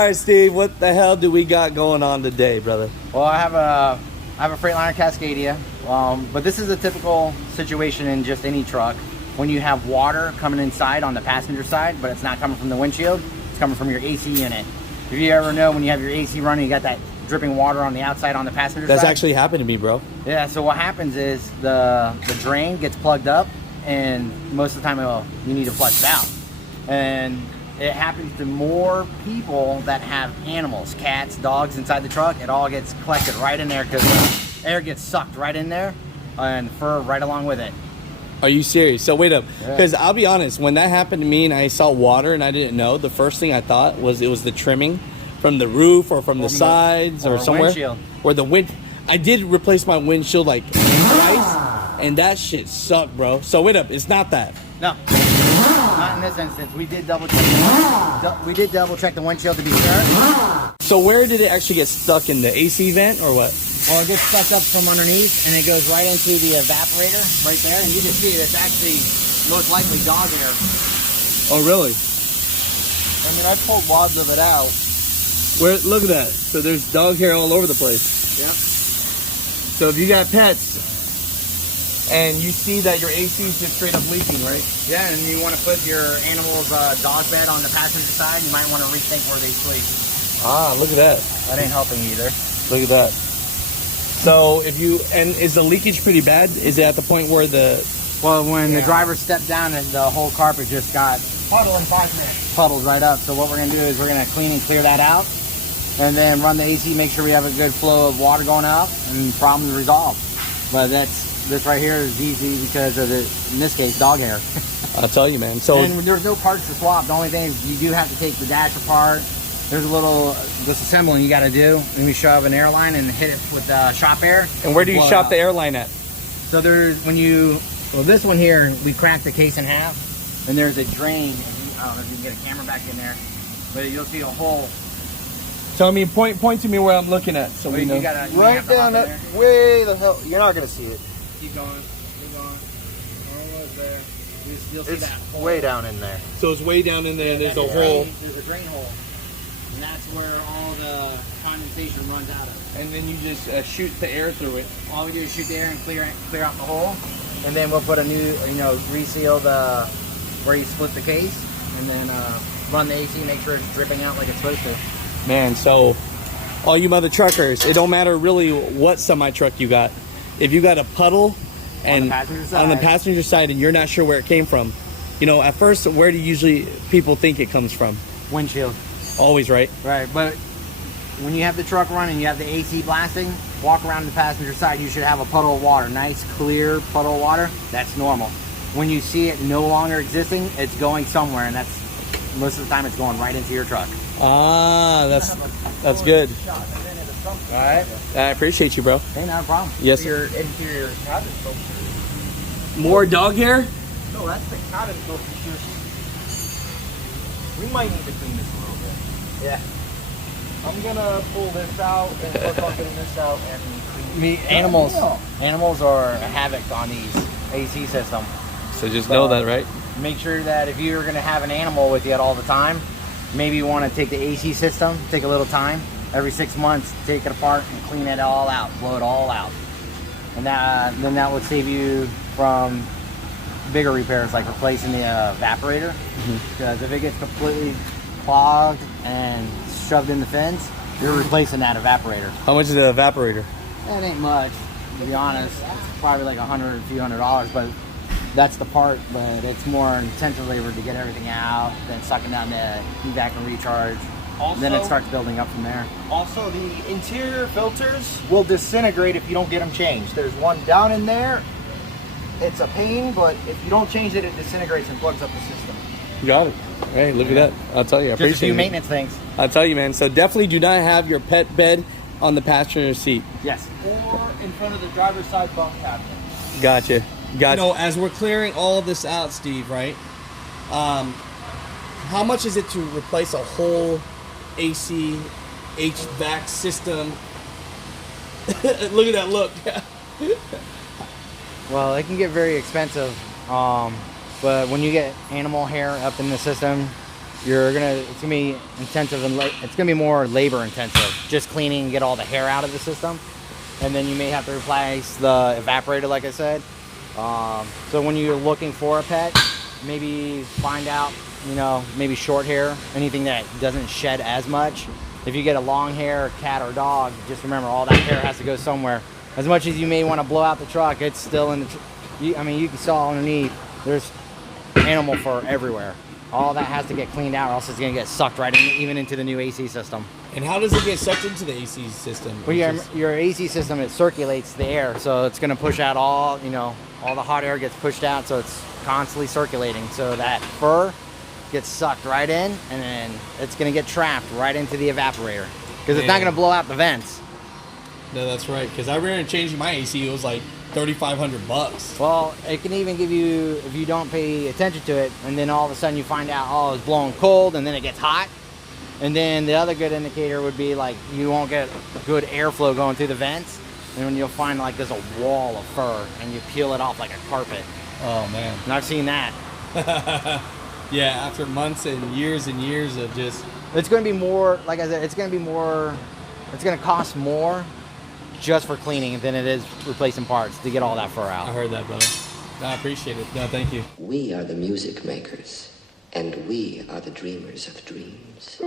All right, Steve, what the hell do we got going on today, brother? Well, I have a Freightliner Cascadia, but this is a typical situation in just any truck. When you have water coming inside on the passenger side, but it's not coming from the windshield, it's coming from your AC unit. If you ever know when you have your AC running, you got that dripping water on the outside on the passenger side. That's actually happened to me, bro. Yeah, so what happens is the drain gets plugged up, and most of the time you need to flush it out. And it happens to more people that have animals, cats, dogs inside the truck. It all gets collected right in there because air gets sucked right in there and fur right along with it. Are you serious? So wait up, because I'll be honest, when that happened to me and I saw water and I didn't know, the first thing I thought was it was the trimming from the roof or from the sides or somewhere. Windshield. Or the wind. I did replace my windshield like twice, and that shit sucked, bro. So wait up, it's not that. No, not in this instance. We did double check the windshield to be sure. So where did it actually get stuck, in the AC vent or what? Well, it gets sucked up from underneath, and it goes right into the evaporator right there, and you can see it's actually most likely dog hair. Oh, really? I mean, I pulled wads of it out. Where? Look at that. So there's dog hair all over the place. Yep. So if you got pets and you see that your AC is just straight up leaking, right? Yeah, and you want to put your animal's dog bed on the passenger side, you might want to rethink where they sleep. Ah, look at that. That ain't helping either. Look at that. So if you, and is the leakage pretty bad? Is it at the point where the... Well, when the driver stepped down and the whole carpet just got puddled right up. So what we're going to do is we're going to clean and clear that out, and then run the AC, make sure we have a good flow of water going out, and problem resolved. But this right here is easy because of the, in this case, dog hair. I'll tell you, man. So and there's no parts to swap. The only thing is you do have to take the dash apart. There's a little disassembling you got to do. Then we shove an airline and hit it with shop air. And where do you shop the airline at? So there's, well, this one here, we cracked the case in half, and there's a drain. I don't know if you can get a camera back in there, but you'll see a hole. Tell me, point to me where I'm looking at, so we know. Right down that way the hell. You're not gonna see it. Keep going, almost there. You'll see It's that hole. way down in there. So it's way down in there, and there's a hole. hole. There's a drain hole, and that's where all the condensation runs out of. And then you just shoot the air through it. All we do is shoot the air and clear out the hole, and then we'll put a new, reseal the where you split the case, and then run the AC, make sure it's dripping out like it's supposed to. Man, so all you mother truckers, it don't matter really what semi-truck you got. If you got a puddle and on the passenger side and you're not sure where it came from, at first, where do usually people think it comes from? Windshield. Always, right? Right, but when you have the truck running, you have the AC blasting, walk around the passenger side, you should have a puddle of water, nice clear puddle of water. That's normal. When you see it no longer existing, it's going somewhere, and that's most of the time it's going right into your truck. Ah, that's good. All right. I appreciate you, bro. Hey, not a problem. Yes. Your interior cabin filter. More dog hair? No, that's the cabin filter. We might need to clean this a little bit. Yeah. I'm gonna pull this out and put bucketing this out and clean. Animals are a havoc on these AC systems. So just know that, right? Make sure that if you're going to have an animal with you at all the time, maybe you want to take the AC system, take a little time, every 6 months, take it apart and clean it all out, blow it all out. And then that would save you from bigger repairs like replacing the evaporator. Because if it gets completely clogged and shoved in the fins, you're replacing that evaporator. How much is the evaporator? That ain't much, to be honest. It's probably like a few $100, but that's the part, but it's more intensive labor to get everything out, then sucking down the evac and recharge. Also, then it starts building up from there. Also, the interior filters will disintegrate if you don't get them changed. There's one down in there. It's a pain, but if you don't change it, it disintegrates and plugs up the system. Got it. Hey, look at that. I'll tell you, I appreciate it. Just a few maintenance things. I'll tell you, man. So definitely do not have your pet bed on the passenger seat. Yes. Or in front of the driver's side bunk cabinet. Gotcha. As we're clearing all of this out, Steve, right? How much is it to replace a whole AC, HVAC system? Look at that look. Well, it can get very expensive, but when you get animal hair up in the system, it's gonna be intensive and it's gonna be more labor intensive, just cleaning and get all the hair out of the system. And then you may have to replace the evaporator, like I said. So when you're looking for a pet, maybe find out, you know, maybe short hair, anything that doesn't shed as much. If you get a long hair cat or dog, just remember all that hair has to go somewhere. As much as you may want to blow out the truck, it's still in the I mean, you can saw underneath, there's animal fur everywhere. All that has to get cleaned out, or else it's going to get sucked right in, even into the new AC system. And how does it get sucked into the AC system? Well, your AC system, it circulates the air, so it's going to push out all the hot air gets pushed out, so it's constantly circulating. So that fur gets sucked right in, and then it's going to get trapped right into the evaporator, because it's not going to blow out the vents. No, that's right. Because I remember changing my AC, it was like $3,500. Well, it can even give you, if you don't pay attention to it, and then all of a sudden you find out, oh, it's blowing cold, and then it gets hot. And then the other good indicator would be like you won't get good airflow going through the vents, and when you'll find like there's a wall of fur, and you peel it off like a carpet. Oh man! And I've seen that. Yeah, after months and years of just. It's going to be more, like I said, it's going to cost more just for cleaning than it is replacing parts to get all that fur out. I heard that, brother. No, I appreciate it. No, thank you. We are the music makers, and we are the dreamers of dreams.